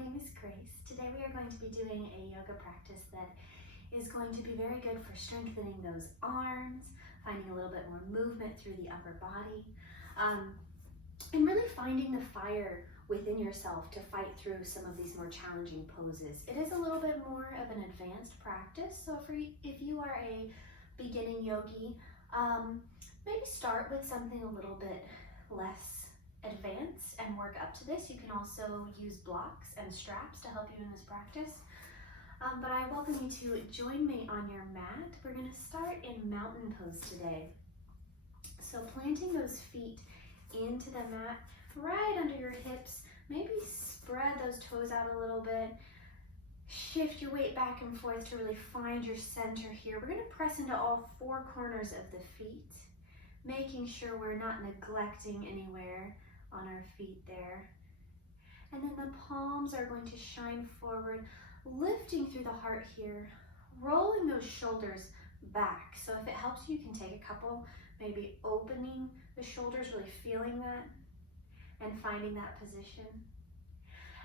name is Grace. Today we are going to be doing a yoga practice that is going to be very good for strengthening those arms, finding a little bit more movement through the upper body, and really finding the fire within yourself to fight through some of these more challenging poses. It is a little bit more of an advanced practice, so if you are a beginning yogi, maybe start with something a little bit less advanced and work up to this. You can also use blocks and straps to help you in this practice. But I welcome you to join me on your mat. We're going to start in mountain pose today. So planting those feet into the mat, right under your hips, maybe spread those toes out a little bit. Shift your weight back and forth to really find your center here. We're going to press into all four corners of the feet, making sure we're not neglecting anywhere on our feet there. And then the palms are going to shine forward, lifting through the heart here, rolling those shoulders back. So if it helps you, you can take a couple, maybe opening the shoulders, really feeling that and finding that position.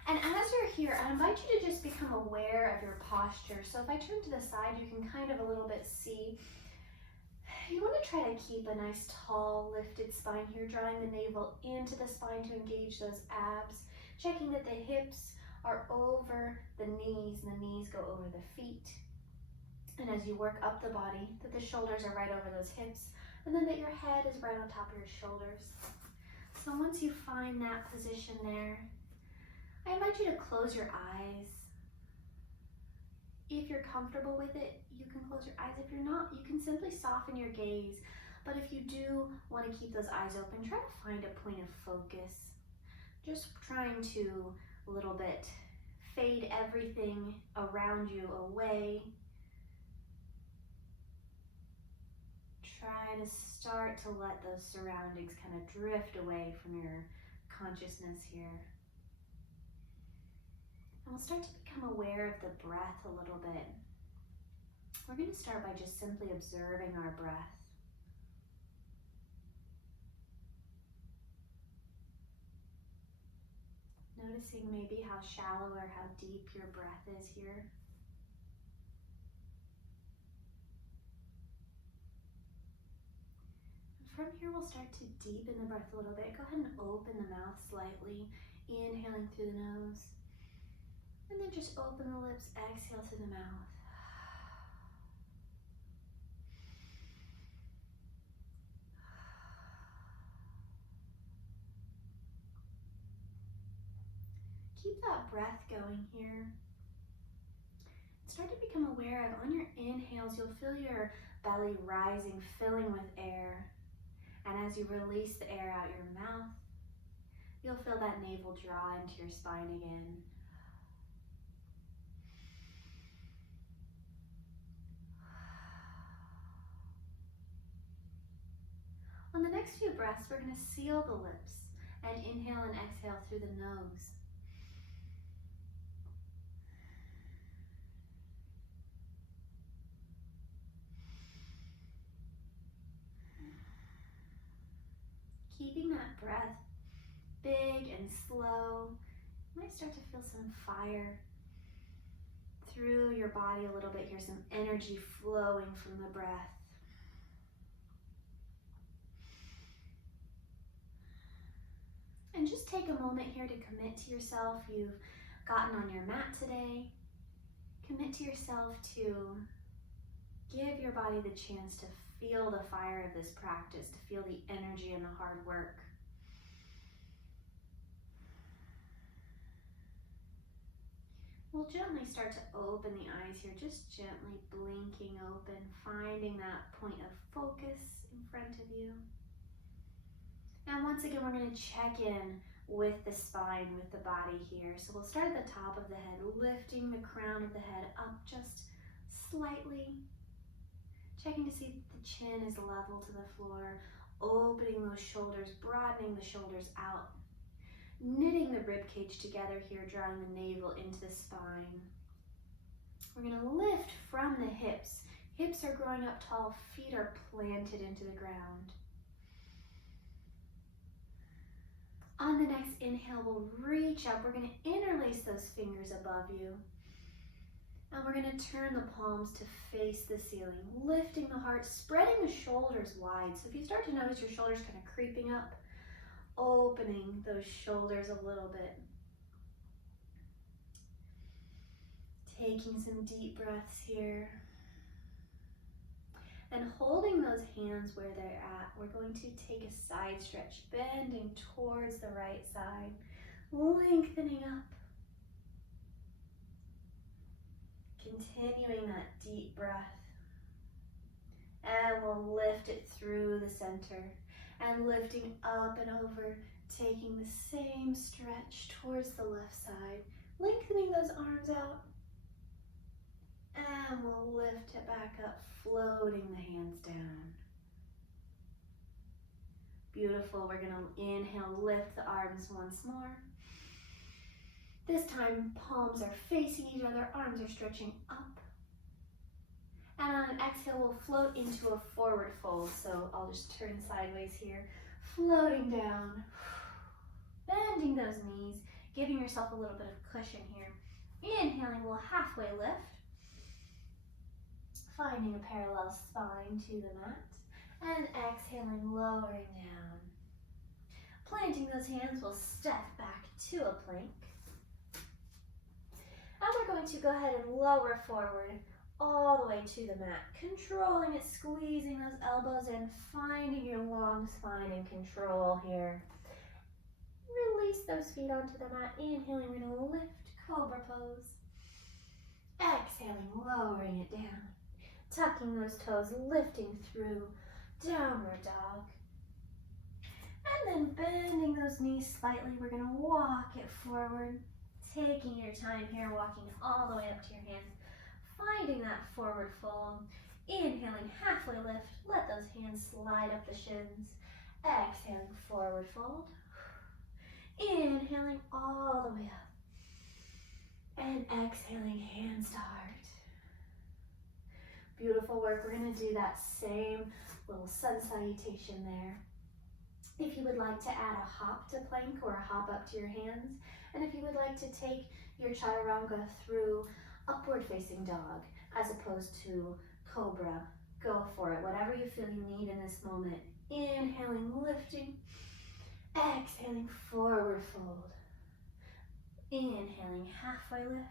And as you're here, I invite you to just become aware of your posture. So if I turn to the side, you can kind of a little bit see. You want to try to keep a nice tall lifted spine here, drawing the navel into the spine to engage those abs, checking that the hips are over the knees and the knees go over the feet. And as you work up the body, that the shoulders are right over those hips, and then that your head is right on top of your shoulders. So once you find that position there, I invite you to close your eyes. If you're comfortable with it, you can close your eyes. If you're not, you can simply soften your gaze. But if you do want to keep those eyes open, try to find a point of focus. Just trying to a little bit fade everything around you away. Try to start to let those surroundings kind of drift away from your consciousness here. And we'll start to become aware of the breath a little bit. We're going to start by just simply observing our breath. Noticing maybe how shallow or how deep your breath is here. And from here we'll start to deepen the breath a little bit. Go ahead and open the mouth slightly, inhaling through the nose. And then just open the lips, exhale through the mouth. Keep that breath going here. Start to become aware of, on your inhales, you'll feel your belly rising, filling with air. And as you release the air out your mouth, you'll feel that navel draw into your spine again. On the next few breaths, we're going to seal the lips and inhale and exhale through the nose. Keeping that breath big and slow. You might start to feel some fire through your body a little bit here, some energy flowing from the breath. And just take a moment here to commit to yourself. You've gotten on your mat today. Commit to yourself to give your body the chance to feel the fire of this practice, to feel the energy and the hard work. We'll gently start to open the eyes here, just gently blinking open, finding that point of focus in front of you. And once again, we're going to check in with the spine, with the body here. So we'll start at the top of the head, lifting the crown of the head up just slightly. Checking to see if the chin is level to the floor, opening those shoulders, broadening the shoulders out. Knitting the rib cage together here, drawing the navel into the spine. We're going to lift from the hips. Hips are growing up tall, feet are planted into the ground. On the next inhale, we'll reach up. We're going to interlace those fingers above you. And we're going to turn the palms to face the ceiling, lifting the heart, spreading the shoulders wide. So if you start to notice your shoulders kind of creeping up, opening those shoulders a little bit. Taking some deep breaths here. And holding those hands where they're at, we're going to take a side stretch, bending towards the right side, lengthening up. Continuing that deep breath. And we'll lift it through the center and lifting up and over, taking the same stretch towards the left side, lengthening those arms out. And we'll lift it back up, floating the hands down. Beautiful. We're going to inhale, lift the arms once more. This time, palms are facing each other, arms are stretching up. And on an exhale, we'll float into a forward fold. So I'll just turn sideways here, floating down, bending those knees, giving yourself a little bit of cushion here. Inhaling, we'll halfway lift, finding a parallel spine to the mat, and exhaling, lowering down. Planting those hands, we'll step back to a plank. And we're going to go ahead and lower forward all the way to the mat, controlling it, squeezing those elbows in, finding your long spine and control here. Release those feet onto the mat. Inhaling, we're going to lift, cobra pose. Exhaling, lowering it down. Tucking those toes, lifting through, downward dog. And then bending those knees slightly, we're going to walk it forward. Taking your time here, walking all the way up to your hands. Finding that forward fold. Inhaling, halfway lift. Let those hands slide up the shins. Exhaling, forward fold. Inhaling all the way up. And exhaling, hands to heart. Beautiful work. We're going to do that same little sun salutation there. If you would like to add a hop to plank or a hop up to your hands, and if you would like to take your chaturanga through upward facing dog as opposed to cobra, go for it. Whatever you feel you need in this moment. Inhaling, lifting. Exhaling, forward fold. Inhaling, halfway lift.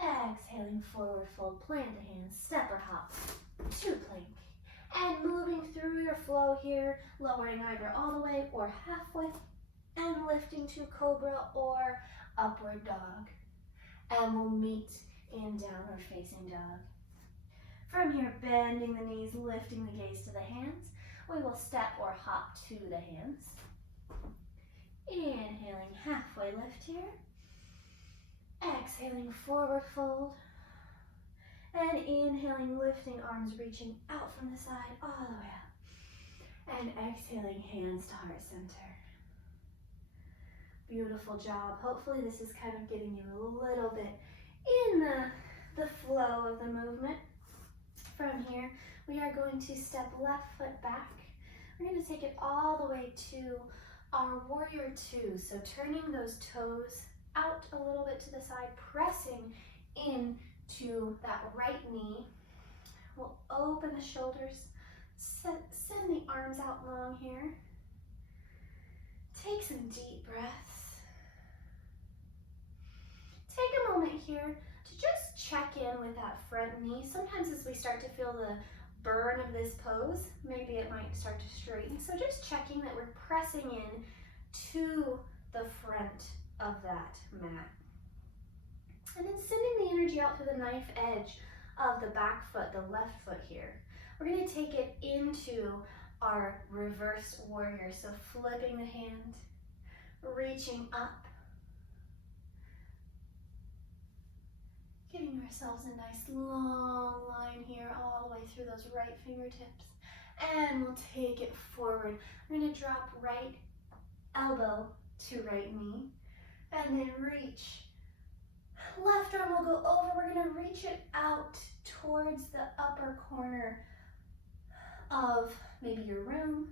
Exhaling, forward fold. Plant the hands, step or hop to plank. And moving through your flow here, lowering either all the way or halfway, and lifting to cobra or upward dog. And we'll meet in downward facing dog. From here, bending the knees, lifting the gaze to the hands. We will step or hop to the hands. Inhaling, halfway lift here. Exhaling, forward fold. And inhaling, lifting, arms reaching out from the side, all the way up. And exhaling, hands to heart center. Beautiful job. Hopefully this is kind of getting you a little bit in the flow of the movement. From here, we are going to step left foot back. We're going to take it all the way to our warrior two. So turning those toes out a little bit to the side, pressing in to that right knee. We'll open the shoulders, send the arms out long here. Take some deep breaths. Take a moment here to just check in with that front knee. Sometimes as we start to feel the burn of this pose, maybe it might start to straighten. So just checking that we're pressing in to the front of that mat. And then sending the energy out to the knife edge of the back foot, the left foot here. We're going to take it into our reverse warrior. So flipping the hand, reaching up, giving ourselves a nice long line here all the way through those right fingertips. And we'll take it forward. We're going to drop right elbow to right knee and then reach. Left arm will go over. We're going to reach it out towards the upper corner of maybe your room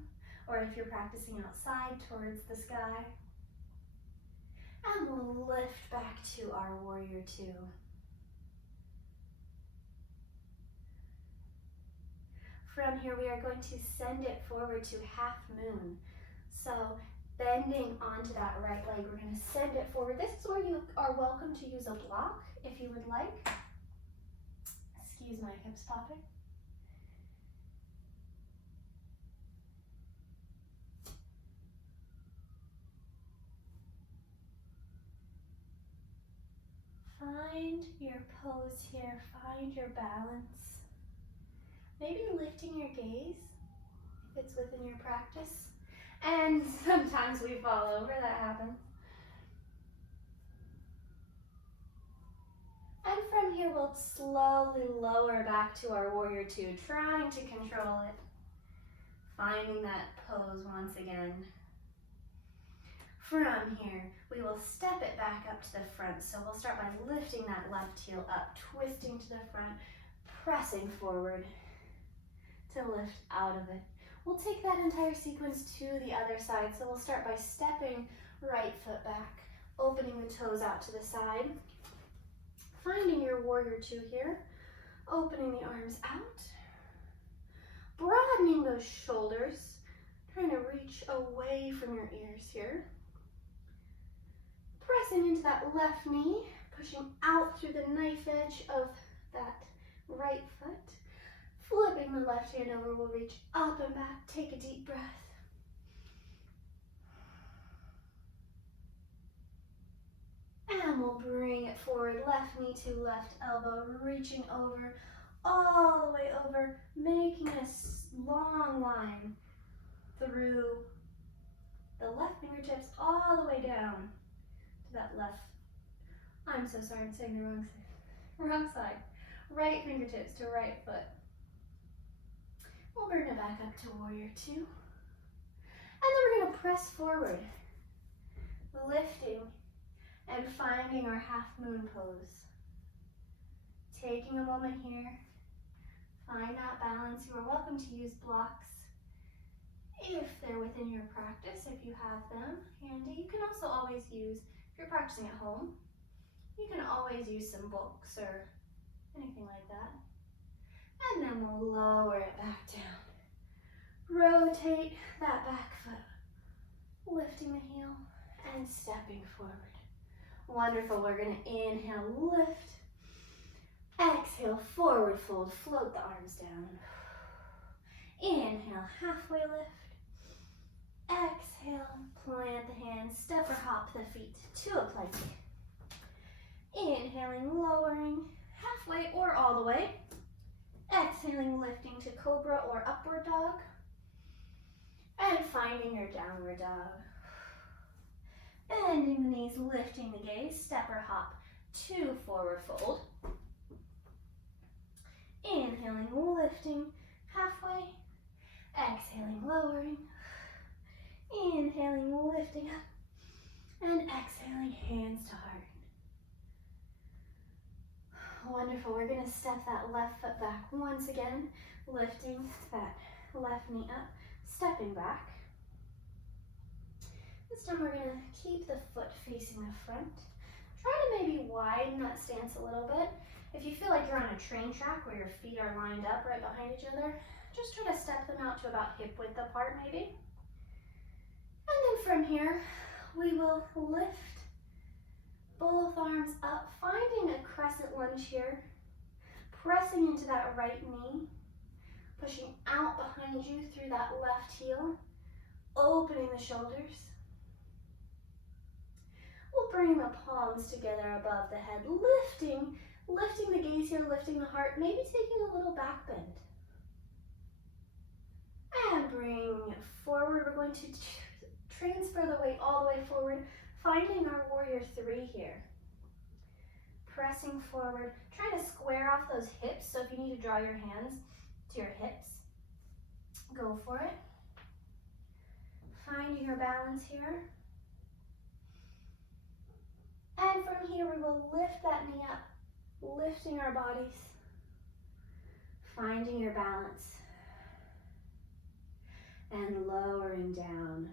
or if you're practicing outside, towards the sky. And we'll lift back to our warrior two. From here, we are going to send it forward to half moon. So bending onto that right leg, we're going to send it forward. This is where you are welcome to use a block if you would like. Excuse my hips popping. Find your pose here, find your balance. Maybe lifting your gaze if it's within your practice. And sometimes we fall over, that happens. And from here, we'll slowly lower back to our warrior two, trying to control it. Finding that pose once again. From here, we will step it back up to the front. So we'll start by lifting that left heel up, twisting to the front, pressing forward to lift out of it. We'll take that entire sequence to the other side. So we'll start by stepping right foot back, opening the toes out to the side, finding your warrior two here, opening the arms out, broadening those shoulders, trying to reach away from your ears here. Pressing into that left knee, pushing out through the knife edge of that right foot. Flipping the left hand over, we'll reach up and back. Take a deep breath. And we'll bring it forward, left knee to left elbow, reaching over, all the way over, making a long line through the left fingertips all the way down to that left. I'm so sorry, I'm saying the wrong side. Right fingertips to right foot. We'll bring it back up to warrior two. And then we're going to press forward, lifting and finding our half moon pose. Taking a moment here, find that balance. You are welcome to use blocks if they're within your practice, if you have them handy. You can also always use, if you're practicing at home, you can always use some books or anything like that. And then we'll lower it back down. Rotate that back foot, lifting the heel and stepping forward. Wonderful, we're gonna inhale, lift. Exhale, forward fold, float the arms down. Inhale, halfway lift. Exhale, plant the hands, step or hop the feet to a plank. Inhaling, lowering, halfway or all the way. Exhaling, lifting to cobra or upward dog. And finding your downward dog. Bending the knees, lifting the gaze, step or hop to forward fold. Inhaling, lifting, halfway. Exhaling, lowering. Inhaling, lifting up. And exhaling, hands to heart. Wonderful, we're gonna step that left foot back once again, lifting that left knee up, stepping back. This time we're gonna keep the foot facing the front. Try to maybe widen that stance a little bit. If you feel like you're on a train track where your feet are lined up right behind each other, just try to step them out to about hip width apart maybe. And then from here, we will lift both arms up, finding a crescent lunge here, pressing into that right knee, pushing out behind you through that left heel, opening the shoulders. We'll bring the palms together above the head, lifting the gaze here, lifting the heart, maybe taking a little back bend. And bring it forward. We're going to transfer the weight all the way forward, finding our warrior three here. Pressing forward, trying to square off those hips. So if you need to draw your hands to your hips, go for it. Finding your balance here. And from here, we will lift that knee up, lifting our bodies, finding your balance. and lowering down.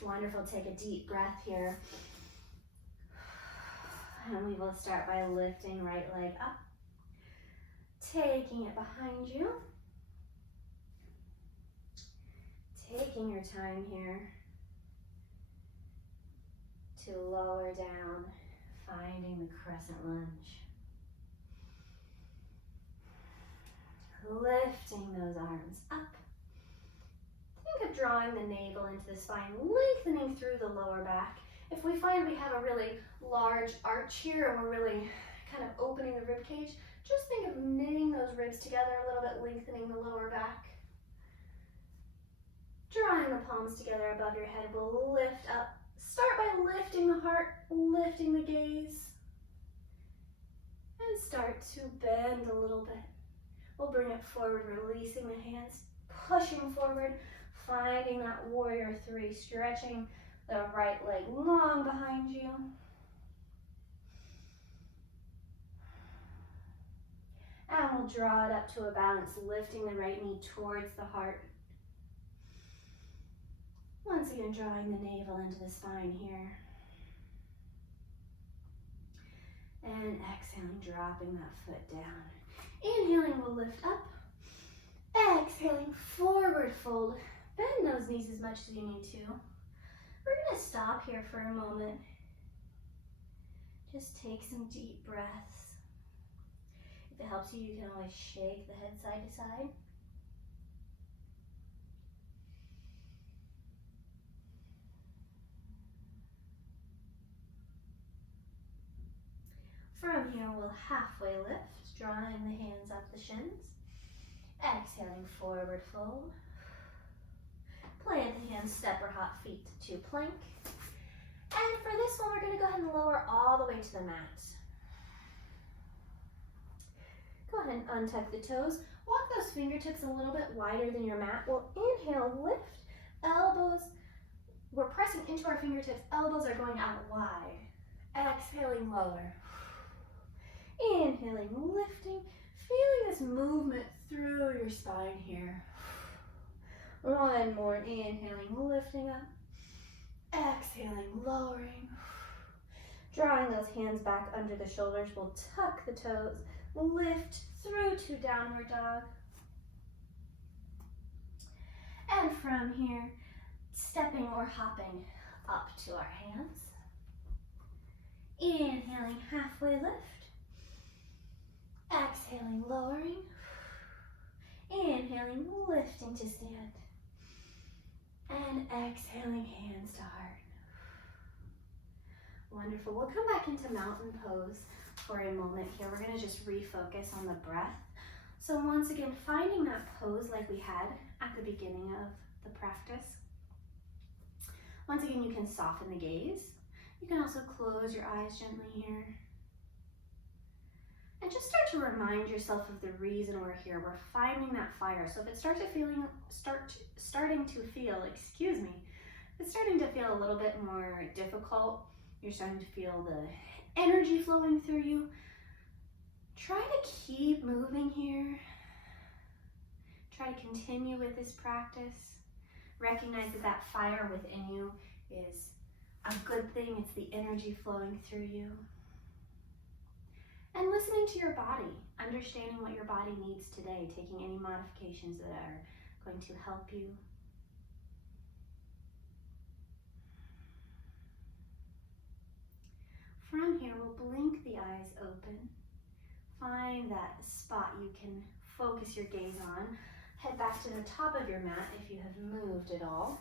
Wonderful. Take a deep breath here. And we will start by lifting right leg up, taking it behind you, taking your time here to lower down, finding the crescent lunge. Lifting those arms up. Think of drawing the navel into the spine, lengthening through the lower back. If we find we have a really large arch here and we're really kind of opening the rib cage, just think of knitting those ribs together a little bit, lengthening the lower back. Drawing the palms together above your head, we'll lift up. Start by lifting the heart, lifting the gaze, and start to bend a little bit. We'll bring it forward, releasing the hands, pushing forward, finding that warrior three, stretching the right leg long behind you. And we'll draw it up to a balance, lifting the right knee towards the heart. Once again, drawing the navel into the spine here. And exhaling, dropping that foot down. Inhaling, we'll lift up. Exhaling, forward fold. Bend those knees as much as you need to. We're gonna stop here for a moment. Just take some deep breaths. If it helps you, you can always shake the head side to side. From here, we'll halfway lift, drawing the hands up the shins. Exhaling, forward fold. Plant the hands, step or hop feet to plank. And for this one, we're going to go ahead and lower all the way to the mat. Go ahead and untuck the toes. Walk those fingertips a little bit wider than your mat. We'll inhale, lift, elbows. We're pressing into our fingertips. Elbows are going out wide. Exhaling, lower. Inhaling, lifting, feeling this movement through your spine here. One more, inhaling, lifting up. Exhaling, lowering. Drawing those hands back under the shoulders, we'll tuck the toes, lift through to downward dog. And from here, stepping or hopping up to our hands. Inhaling, halfway lift. Exhaling, lowering. Inhaling, lifting to stand. And exhaling, hands to heart. Wonderful. We'll come back into mountain pose for a moment here. We're going to just refocus on the breath. So once again, finding that pose like we had at the beginning of the practice. Once again, you can soften the gaze. You can also close your eyes gently here. And just start to remind yourself of the reason we're here. We're finding that fire. So if it starting to feel, if it's starting to feel a little bit more difficult, you're starting to feel the energy flowing through you, try to keep moving here. Try to continue with this practice. Recognize that that fire within you is a good thing. It's the energy flowing through you. And listening to your body, understanding what your body needs today, taking any modifications that are going to help you. From here, we'll blink the eyes open. Find that spot you can focus your gaze on. Head back to the top of your mat if you have moved at all.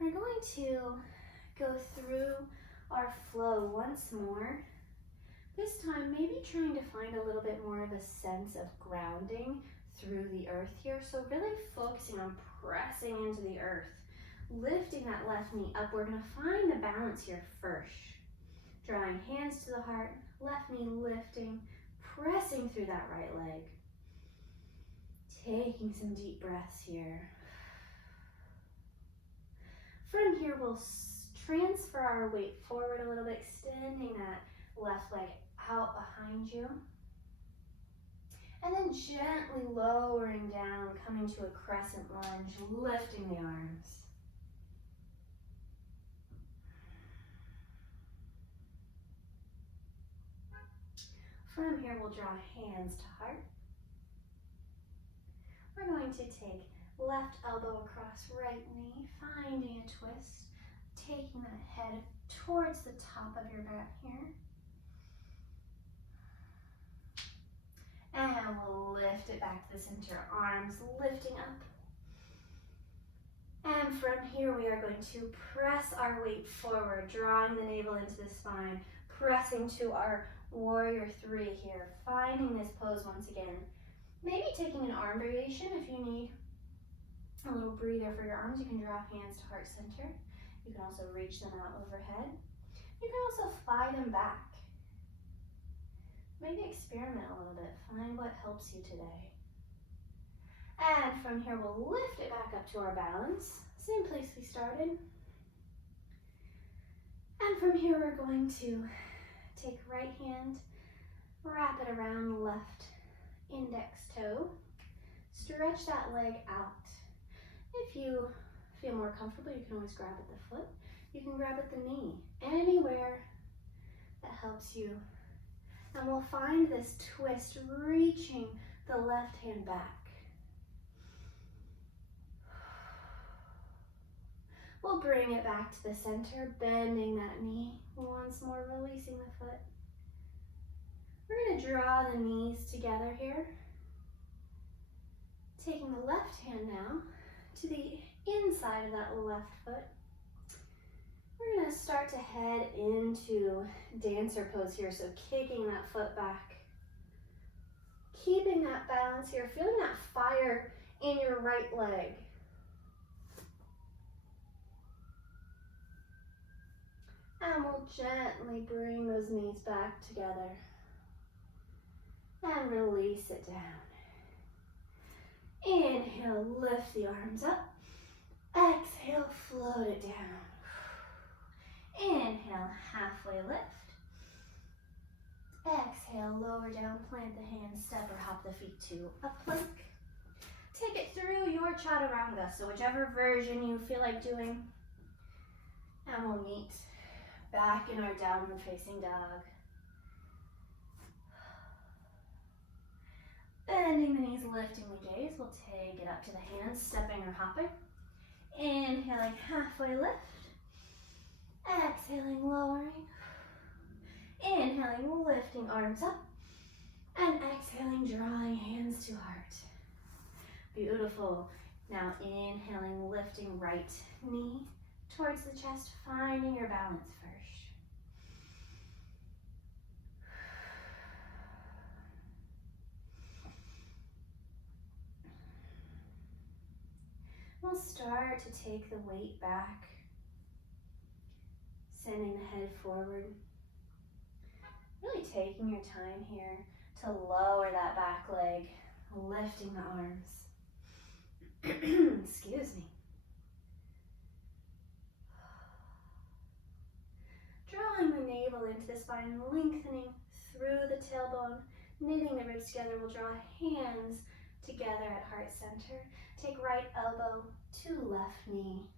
We're going to go through our flow once more. This time, maybe trying to find a little bit more of a sense of grounding through the earth here. So really focusing on pressing into the earth, lifting that left knee up. We're going to find the balance here first. Drawing hands to the heart, left knee lifting, pressing through that right leg. Taking some deep breaths here. From here, we'll transfer our weight forward a little bit, extending that left leg out behind you. And then gently lowering down, coming to a crescent lunge, lifting the arms. From here, we'll draw hands to heart. We're going to take left elbow across right knee, finding a twist, taking that head towards the top of your mat here. And we'll lift it back to the center, arms lifting up. And from here, we are going to press our weight forward, drawing the navel into the spine, pressing to our warrior three here, finding this pose once again. Maybe taking an arm variation if you need a little breather for your arms. You can draw hands to heart center. You can also reach them out overhead. You can also fly them back. Maybe experiment a little bit. Find what helps you today. And from here, we'll lift it back up to our balance. Same place we started. And from here, we're going to take right hand, wrap it around the left index toe. Stretch that leg out. If you feel more comfortable, you can always grab at the foot. You can grab at the knee, anywhere that helps you. And we'll find this twist, reaching the left hand back. We'll bring it back to the center, bending that knee. Once more, releasing the foot. We're going to draw the knees together here. Taking the left hand now to the inside of that left foot. We're going to start to head into dancer pose here, so kicking that foot back. Keeping that balance here, feeling that fire in your right leg. And we'll gently bring those knees back together. And release it down. Inhale, lift the arms up. Exhale, float it down. Inhale, halfway lift. Exhale, lower down, plant the hands, step or hop the feet to a plank. Take it through your chaturanga, so whichever version you feel like doing. And we'll meet back in our downward facing dog. Bending the knees, lifting the gaze. We'll take it up to the hands, stepping or hopping. Inhaling, halfway lift. Exhaling, lowering. Inhaling, lifting arms up. And exhaling, drawing hands to heart. Beautiful. Now inhaling, lifting right knee towards the chest, finding your balance first. We'll start to take the weight back, sending the head forward. Really taking your time here to lower that back leg, lifting the arms. Excuse me. Drawing the navel into the spine, lengthening through the tailbone, knitting the ribs together. We'll draw hands together at heart center. Take right elbow to left knee.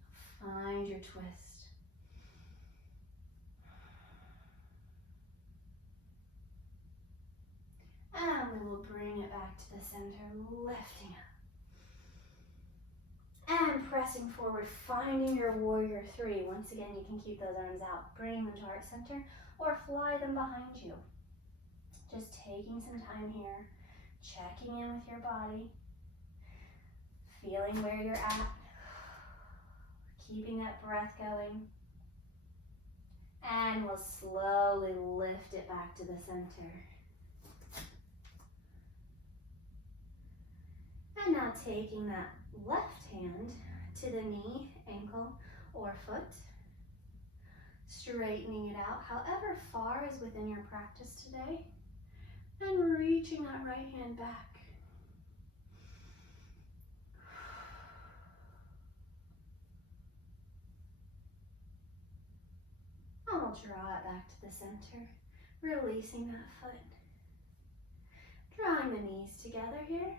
Find your twist. And we will bring it back to the center, lifting up. And pressing forward, finding your warrior three. Once again, you can keep those arms out. Bring them to heart center or fly them behind you. Just taking some time here, checking in with your body. Feeling where you're at, keeping that breath going, and we'll slowly lift it back to the center. And now taking that left hand to the knee, ankle, or foot, straightening it out however far is within your practice today, and reaching that right hand back. I'll draw it back to the center, releasing that foot. Drawing the knees together here.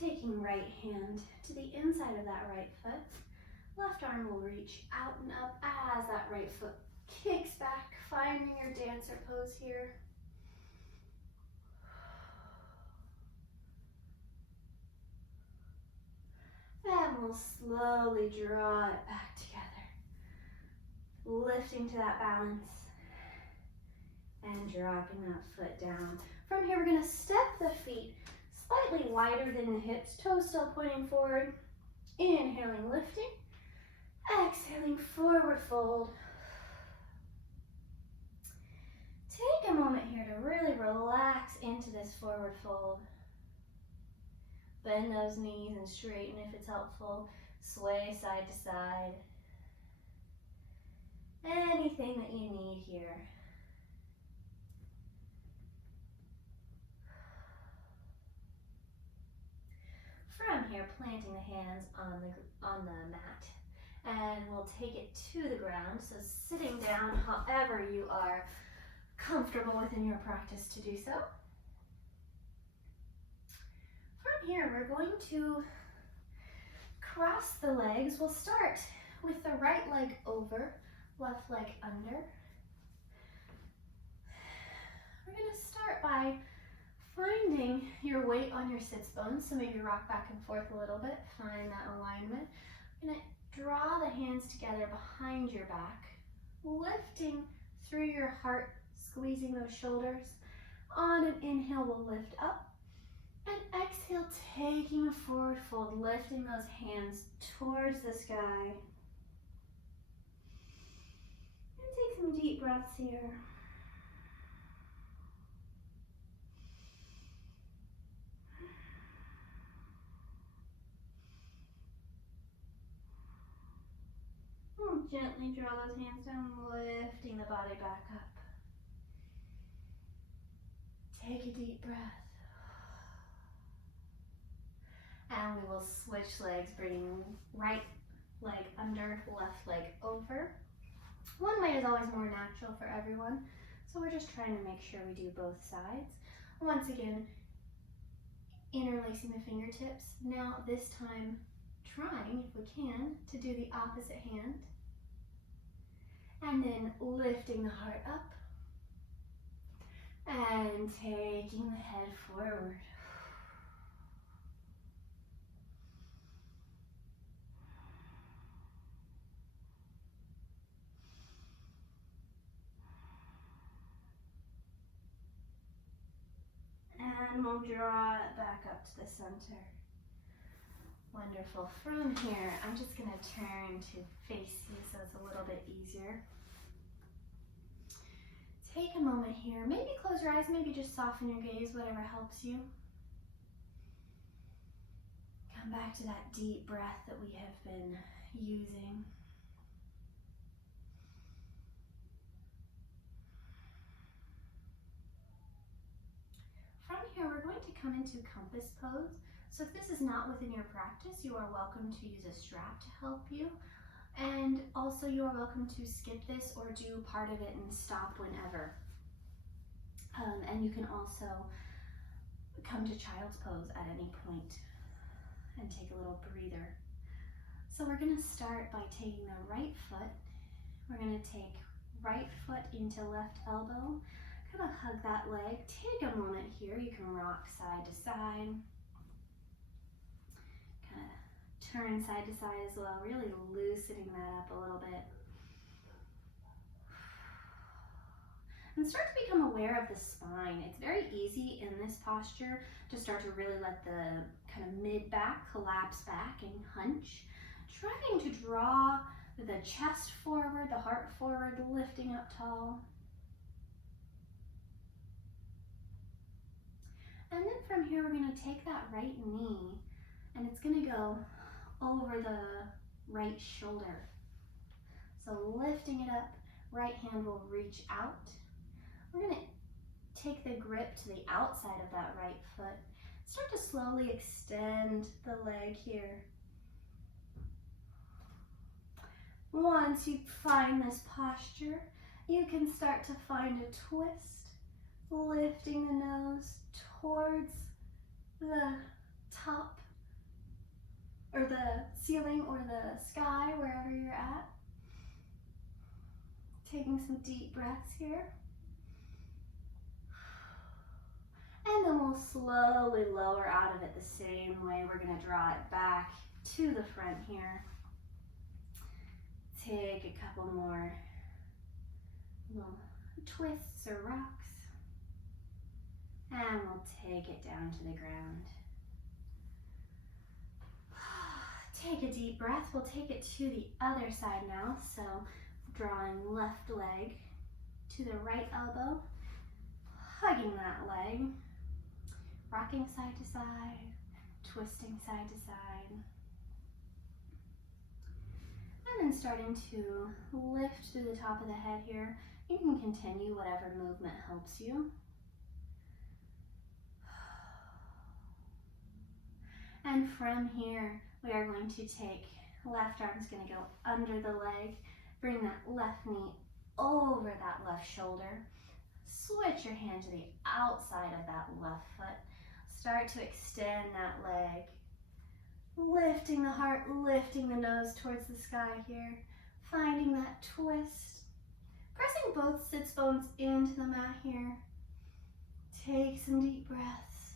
Taking right hand to the inside of that right foot. Left arm will reach out and up as that right foot kicks back, finding your dancer pose here. And we'll slowly draw it back together. Lifting to that balance and dropping that foot down. From here, we're going to step the feet slightly wider than the hips, toes still pointing forward. Inhaling, lifting. Exhaling, forward fold. Take a moment here to really relax into this forward fold. Bend those knees and straighten if it's helpful. Sway side to side. Anything that you need here. From here, planting the hands on the mat. And we'll take it to the ground. So sitting down however you are comfortable within your practice to do so. From here, we're going to cross the legs. We'll start with the right leg over, left leg under. We're going to start by finding your weight on your sits bones. So maybe rock back and forth a little bit. Find that alignment. We're going to draw the hands together behind your back, lifting through your heart, squeezing those shoulders. On an inhale, we'll lift up. And exhale, taking a forward fold, lifting those hands towards the sky. And take some deep breaths here. And gently draw those hands down, lifting the body back up. Take a deep breath. And we will switch legs, bringing right leg under, left leg over. One way is always more natural for everyone, so we're just trying to make sure we do both sides. Once again, interlacing the fingertips. Now this time, trying, if we can, to do the opposite hand. And then lifting the heart up. And taking the head forward. And we'll draw it back up to the center. Wonderful. From here, I'm just going to turn to face you so it's a little bit easier. Take a moment here. Maybe close your eyes, maybe just soften your gaze, whatever helps you. Come back to that deep breath that we have been using. From here, we're going to come into compass pose. So if this is not within your practice, you are welcome to use a strap to help you. And also you are welcome to skip this or do part of it and stop whenever. And you can also come to child's pose at any point and take a little breather. So we're going to start by taking the right foot. We're going to take right foot into left elbow. Kind of hug that leg. Take a moment here. You can rock side to side. Kind of turn side to side as well, really loosening that up a little bit. And start to become aware of the spine. It's very easy in this posture to start to really let the kind of mid-back collapse back and hunch. Trying to draw the chest forward, the heart forward, lifting up tall. And then from here, we're going to take that right knee and it's going to go over the right shoulder. So lifting it up, right hand will reach out. We're going to take the grip to the outside of that right foot. Start to slowly extend the leg here. Once you find this posture, you can start to find a twist lifting the nose towards the top or the ceiling or the sky, wherever you're at. Taking some deep breaths here. And then we'll slowly lower out of it the same way. We're going to draw it back to the front here. Take a couple more little twists or rocks. And we'll take it down to the ground. Take a deep breath. We'll take it to the other side now. So drawing left leg to the right elbow, hugging that leg, rocking side to side, twisting side to side. And then starting to lift through the top of the head here. You can continue whatever movement helps you. And from here, we are going to take, left arm's going to go under the leg, bring that left knee over that left shoulder. Switch your hand to the outside of that left foot. Start to extend that leg. Lifting the heart, lifting the nose towards the sky here. Finding that twist. Pressing both sits bones into the mat here. Take some deep breaths.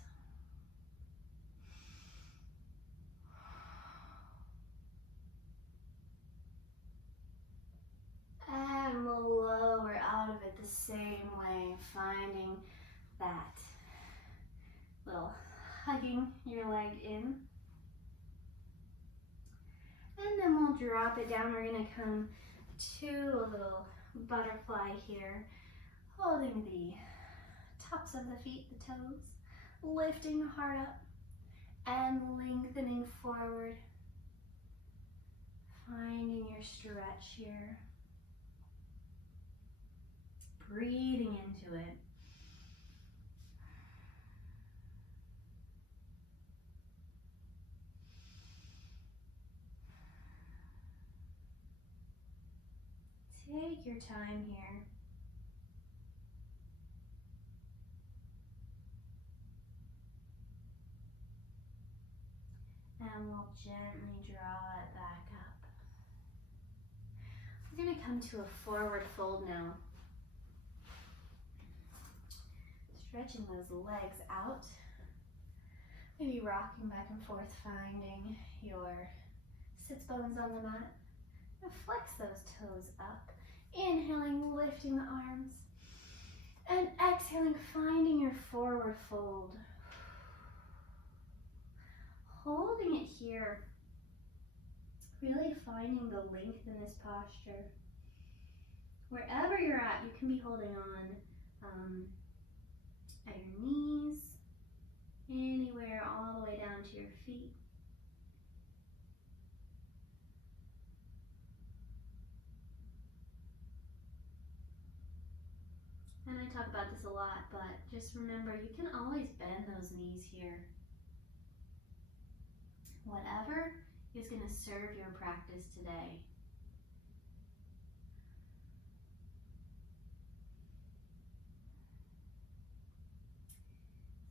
And we'll lower out of it the same way, finding that little hugging your leg in. And then we'll drop it down. We're going to come to a little butterfly here, holding the tops of the feet, the toes, lifting the heart up and lengthening forward. Finding your stretch here. Breathing into it. Take your time here. And we'll gently draw it back up. We're going to come to a forward fold now. Stretching those legs out. Maybe rocking back and forth, finding your sits bones on the mat. And flex those toes up. Inhaling, lifting the arms. And exhaling, finding your forward fold. Holding it here. Really finding the length in this posture. Wherever you're at, you can be holding on at your knees, anywhere all the way down to your feet. And I talk about this a lot, but just remember, you can always bend those knees here. Whatever is going to serve your practice today.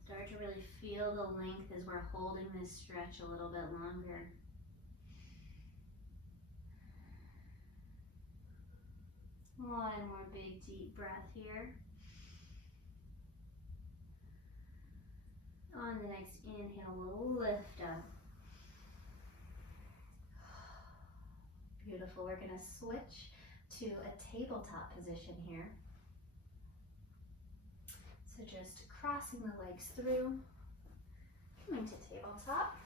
Start to really feel the length as we're holding this stretch a little bit longer. One more big deep breath here. On the next inhale, we'll lift up. Beautiful. We're going to switch to a tabletop position here. So just crossing the legs through, coming to tabletop.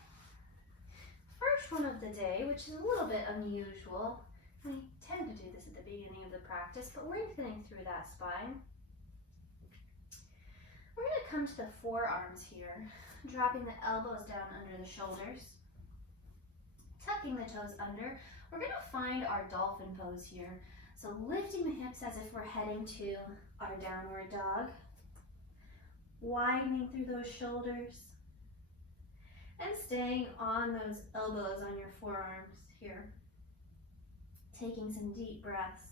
First one of the day, which is a little bit unusual. We tend to do this at the beginning of the practice, but lengthening through that spine. We're going to come to the forearms here, dropping the elbows down under the shoulders, tucking the toes under. We're going to find our dolphin pose here. So lifting the hips as if we're heading to our downward dog, widening through those shoulders, and staying on those elbows on your forearms here. Taking some deep breaths.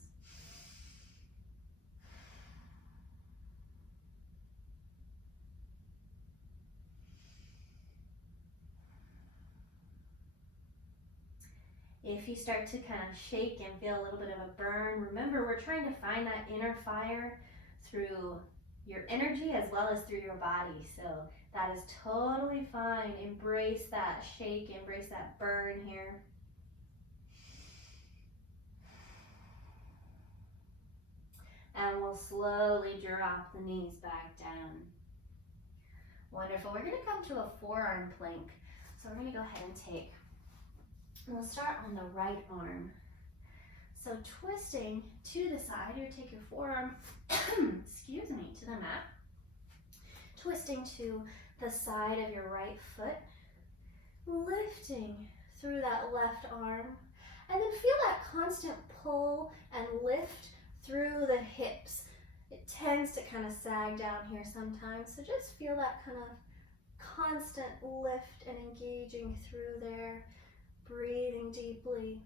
If you start to kind of shake and feel a little bit of a burn, remember we're trying to find that inner fire through your energy as well as through your body. So that is totally fine. Embrace that shake, embrace that burn here. And we'll slowly drop the knees back down. Wonderful. We're going to come to a forearm plank. So we're going to go ahead and we'll start on the right arm. So twisting to the side, you take your forearm, excuse me, to the mat. Twisting to the side of your right foot. Lifting through that left arm. And then feel that constant pull and lift through the hips. It tends to kind of sag down here sometimes, so just feel that kind of constant lift and engaging through there, breathing deeply.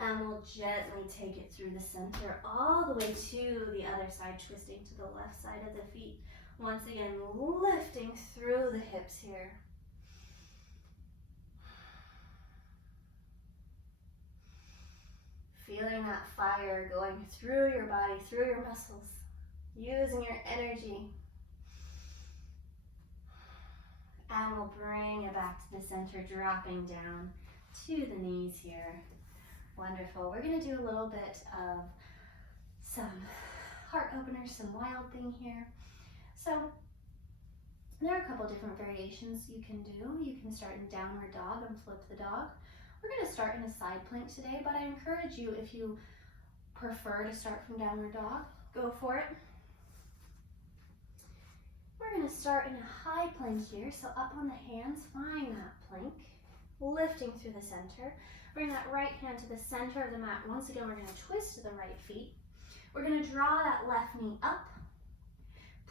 And we'll gently take it through the center all the way to the other side, twisting to the left side of the feet. Once again, lifting through the hips here. Feeling that fire going through your body, through your muscles, using your energy. And we'll bring it back to the center, dropping down to the knees here. Wonderful. We're going to do a little bit of some heart openers, some wild thing here. So there are a couple different variations you can do. You can start in downward dog and flip the dog. We're going to start in a side plank today, but I encourage you, if you prefer to start from downward dog, go for it. We're going to start in a high plank here, so up on the hands, find that plank, lifting through the center. Bring that right hand to the center of the mat. Once again, we're going to twist to the right feet. We're going to draw that left knee up,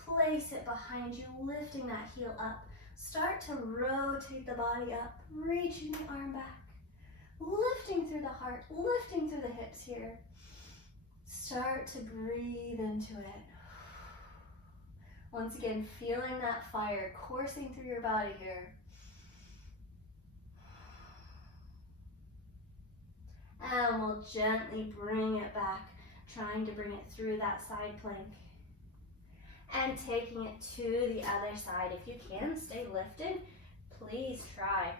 place it behind you, lifting that heel up. Start to rotate the body up, reaching the arm back. Lifting through the heart, lifting through the hips here. Start to breathe into it. Once again, feeling that fire coursing through your body here. And we'll gently bring it back, trying to bring it through that side plank. And taking it to the other side. If you can, stay lifted. Please try.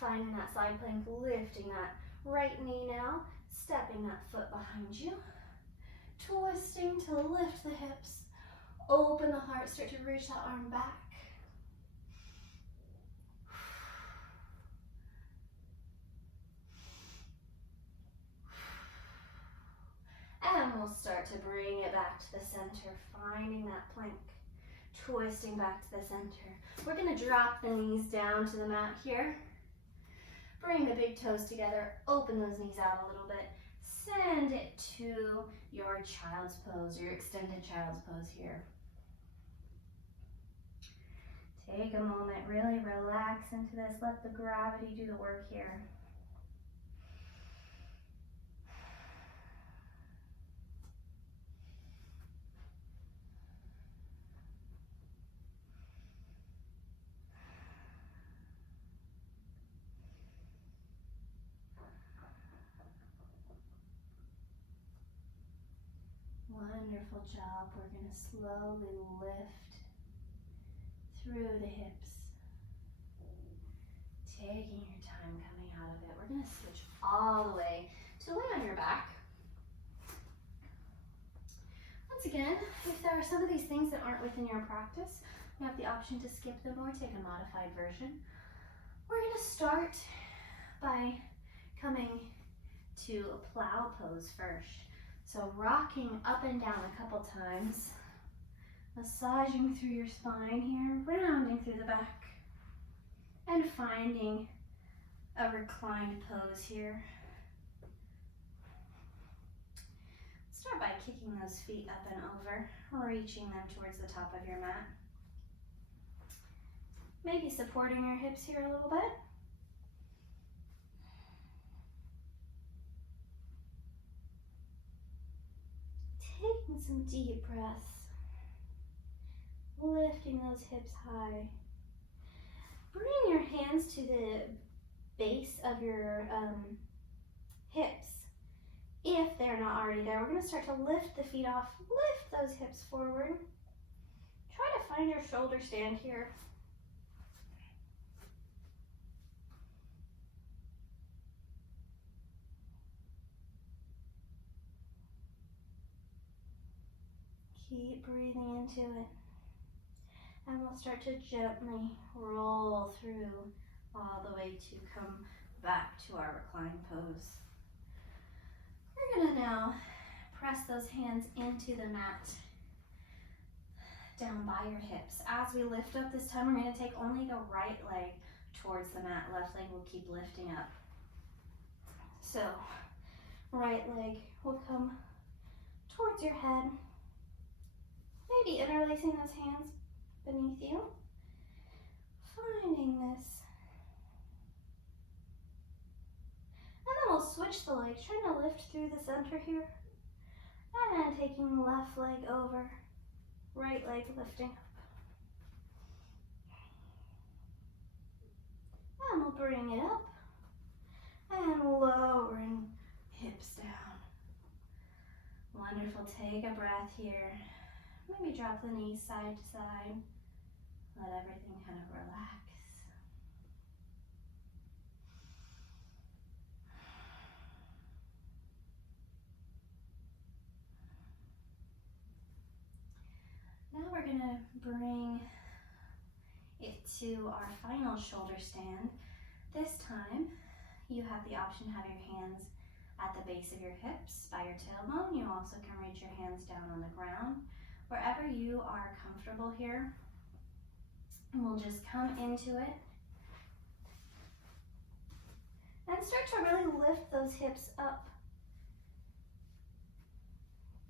Finding that side plank, lifting that right knee now, stepping that foot behind you, twisting to lift the hips, open the heart, start to reach that arm back. And we'll start to bring it back to the center, finding that plank, twisting back to the center. We're going to drop the knees down to the mat here. Bring the big toes together, open those knees out a little bit. Send it to your child's pose, your extended child's pose here. Take a moment, really relax into this. Let the gravity do the work here. Wonderful job. We're going to slowly lift through the hips. Taking your time coming out of it. We're going to switch all the way to lay on your back. Once again, if there are some of these things that aren't within your practice, you have the option to skip them or take a modified version. We're going to start by coming to a plow pose first. So rocking up and down a couple times, massaging through your spine here, rounding through the back, and finding a reclined pose here. Start by kicking those feet up and over, reaching them towards the top of your mat. Maybe supporting your hips here a little bit. Taking some deep breaths. Lifting those hips high. Bring your hands to the base of your hips. If they're not already there, we're going to start to lift the feet off. Lift those hips forward. Try to find your shoulder stand here. Keep breathing into it. And we'll start to gently roll through all the way to come back to our reclined pose. We're going to now press those hands into the mat down by your hips. As we lift up this time, we're going to take only the right leg towards the mat. Left leg will keep lifting up. So, right leg will come towards your head. Maybe interlacing those hands beneath you. Finding this. And then we'll switch the legs, trying to lift through the center here. And then taking the left leg over. Right leg lifting up. And we'll bring it up. And lowering hips down. Wonderful. Take a breath here. Maybe drop the knees side to side. Let everything kind of relax. Now we're going to bring it to our final shoulder stand. This time, you have the option to have your hands at the base of your hips by your tailbone. You also can reach your hands down on the ground. Wherever you are comfortable here, we'll just come into it and start to really lift those hips up.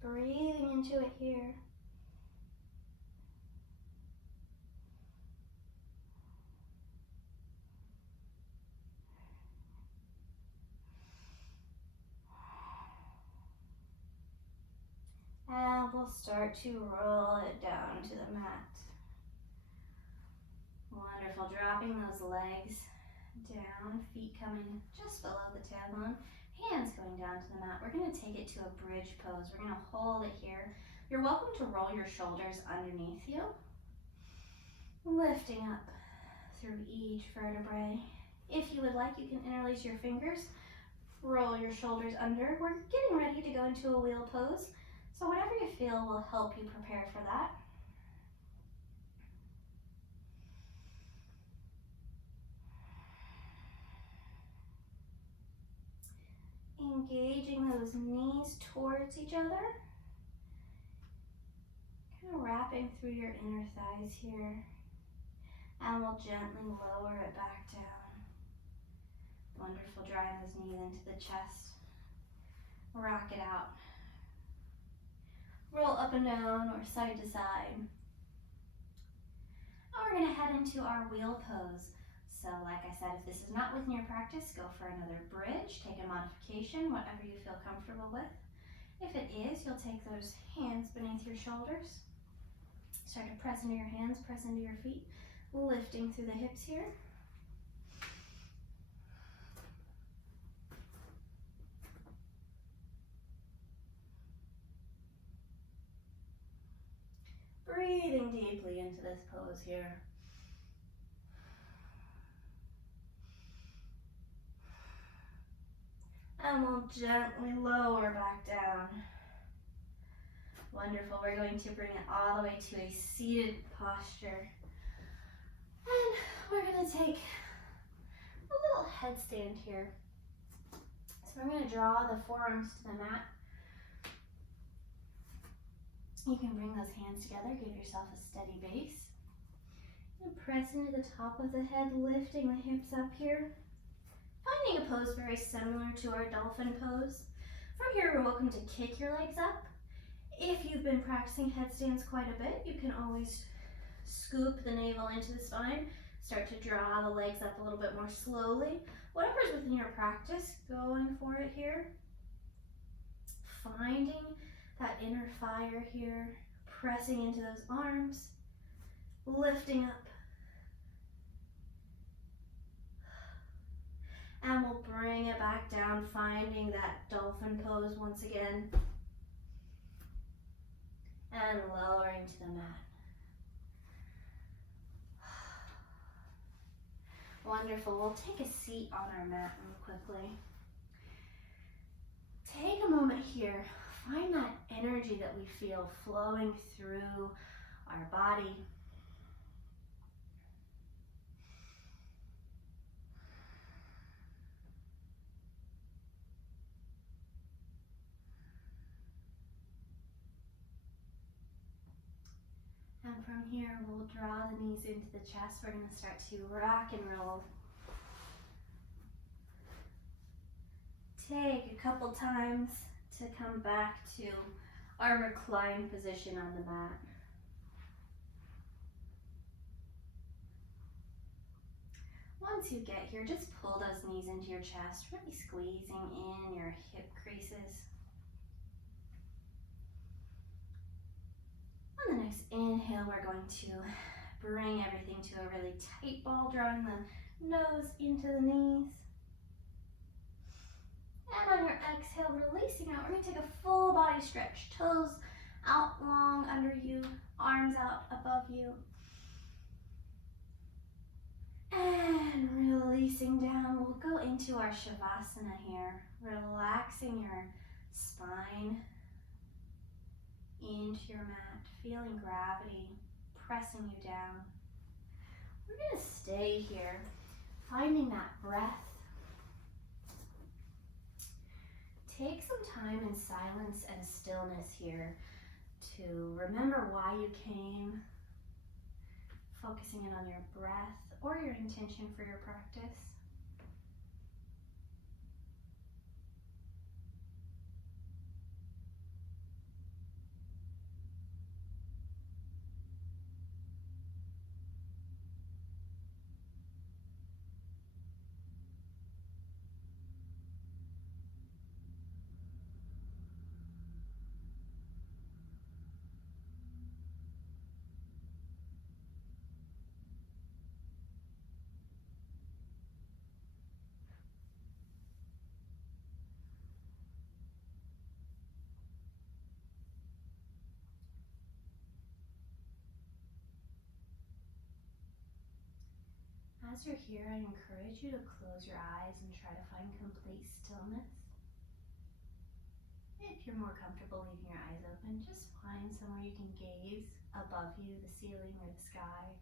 Breathing into it here. And we'll start to roll it down to the mat. Wonderful. Dropping those legs down, feet coming just below the tailbone, hands going down to the mat. We're going to take it to a bridge pose. We're going to hold it here. You're welcome to roll your shoulders underneath you, lifting up through each vertebrae. If you would like, you can interlace your fingers, roll your shoulders under. We're getting ready to go into a wheel pose. So whatever you feel will help you prepare for that. Engaging those knees towards each other. Kind of wrapping through your inner thighs here. And we'll gently lower it back down. Wonderful. Drawing those knees into the chest. Rock it out. Roll up and down or side to side. Now we're going to head into our wheel pose. So like I said, if this is not within your practice, go for another bridge. Take a modification, whatever you feel comfortable with. If it is, you'll take those hands beneath your shoulders. Start to press into your hands, press into your feet, lifting through the hips here. Breathing deeply into this pose here. And we'll gently lower back down. Wonderful. We're going to bring it all the way to a seated posture. And we're going to take a little headstand here. So we're going to draw the forearms to the mat. You can bring those hands together, give yourself a steady base. And press into the top of the head, lifting the hips up here. Finding a pose very similar to our dolphin pose. From here, you're welcome to kick your legs up. If you've been practicing headstands quite a bit, you can always scoop the navel into the spine. Start to draw the legs up a little bit more slowly. Whatever's within your practice, going for it here. Finding that inner fire here, pressing into those arms, lifting up. And we'll bring it back down, finding that dolphin pose once again. And lowering to the mat. Wonderful. We'll take a seat on our mat real quickly. Take a moment here. Find that energy that we feel flowing through our body. And from here, we'll draw the knees into the chest. We're going to start to rock and roll. Take a couple times to come back to our reclined position on the mat. Once you get here, just pull those knees into your chest, really squeezing in your hip creases. On the next inhale, we're going to bring everything to a really tight ball, drawing the nose into the knees. And on your exhale, releasing out, we're going to take a full body stretch. Toes out long under you, arms out above you. And releasing down, we'll go into our Shavasana here, relaxing your spine into your mat, feeling gravity pressing you down. We're going to stay here, finding that breath. Take some time in silence and stillness here to remember why you came, focusing in on your breath or your intention for your practice. As you're here, I encourage you to close your eyes and try to find complete stillness. If you're more comfortable leaving your eyes open, just find somewhere you can gaze above you, the ceiling or the sky.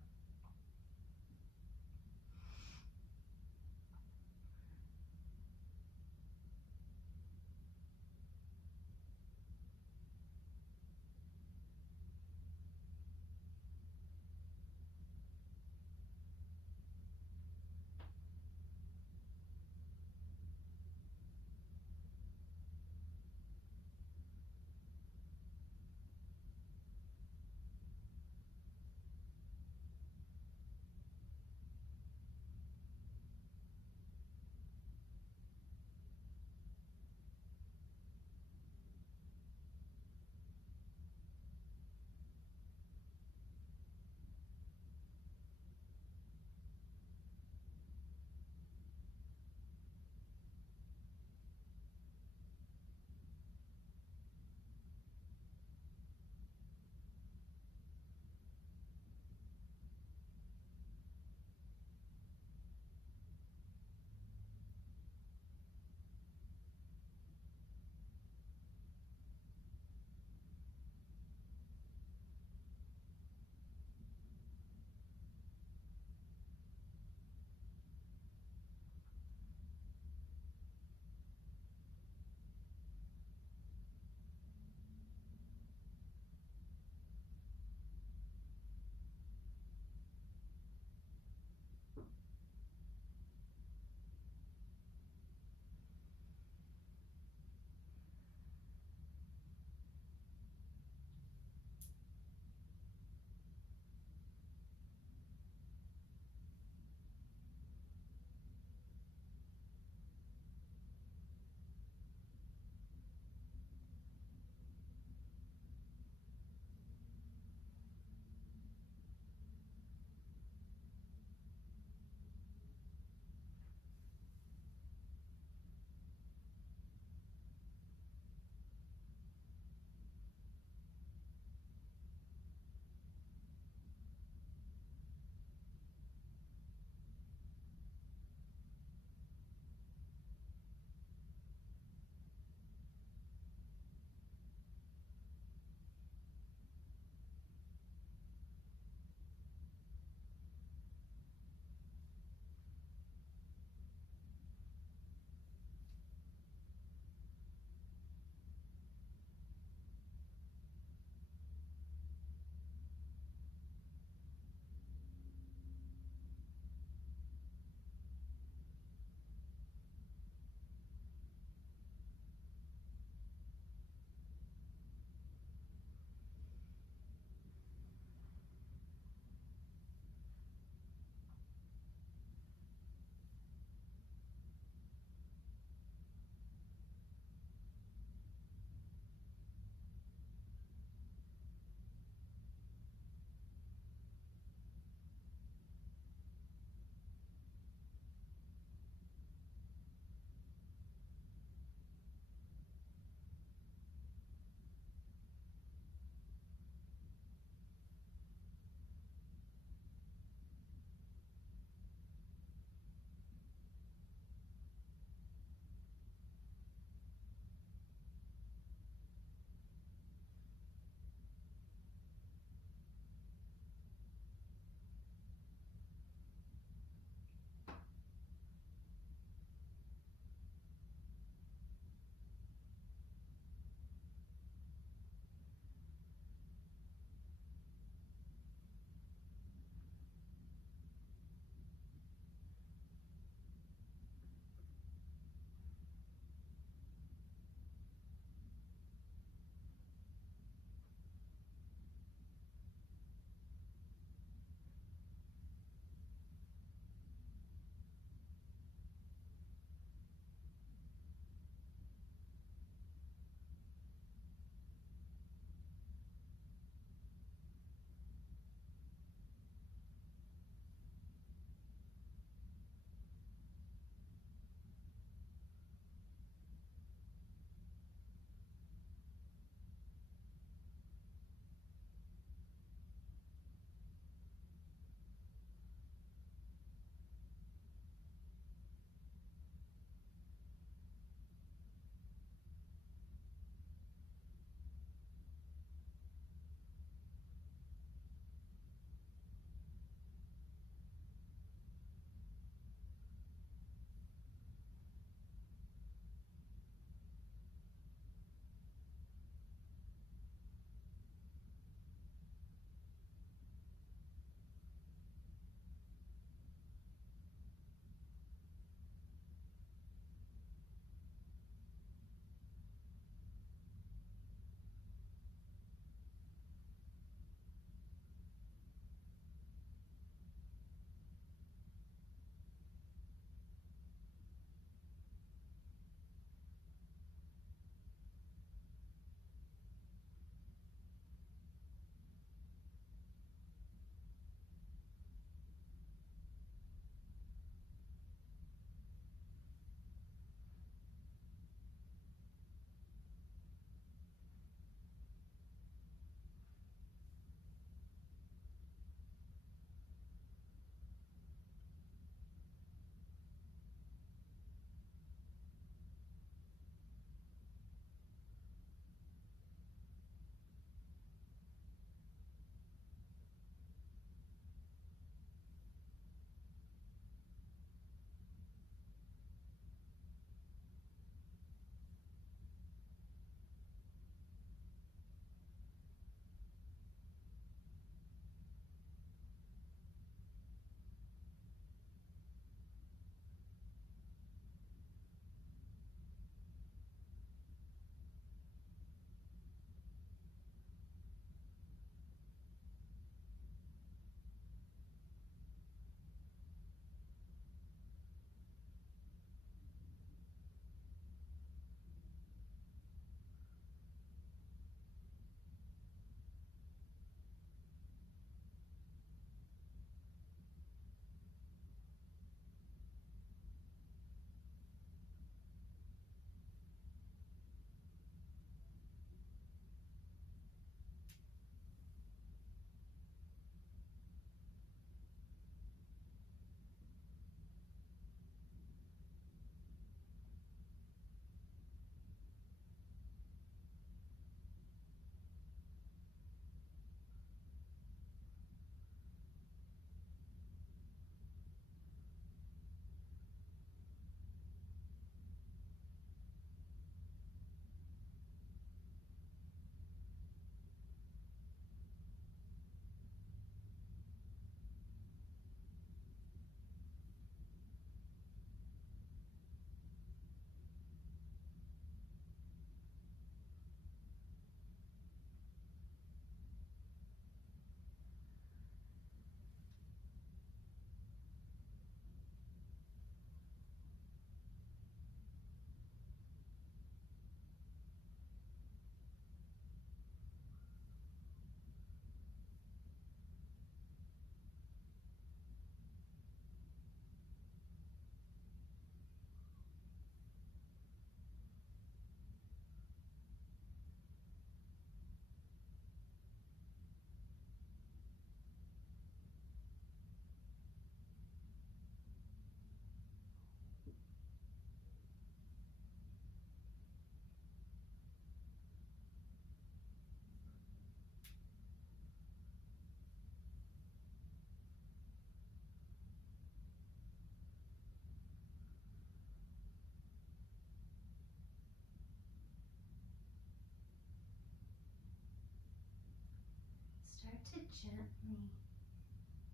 to gently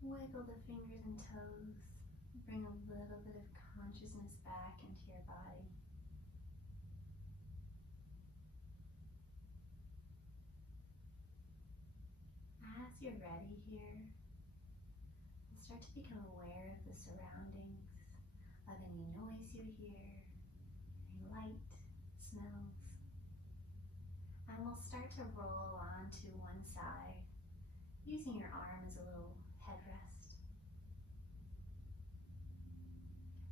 wiggle the fingers and toes. Bring a little bit of consciousness back into your body. As you're ready here, you'll start to become aware of the surroundings, of any noise you hear, any light, smells. And we'll start to roll onto one side, using your arm as a little headrest.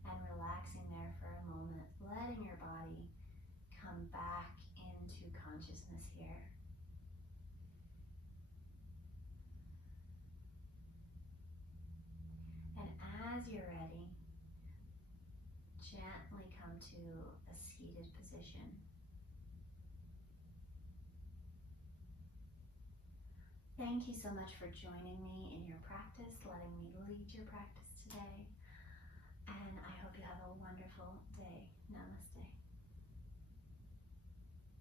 And relaxing there for a moment, letting your body come back into consciousness here. And as you're ready, gently come to a seated position. Thank you so much for joining me in your practice, letting me lead your practice today.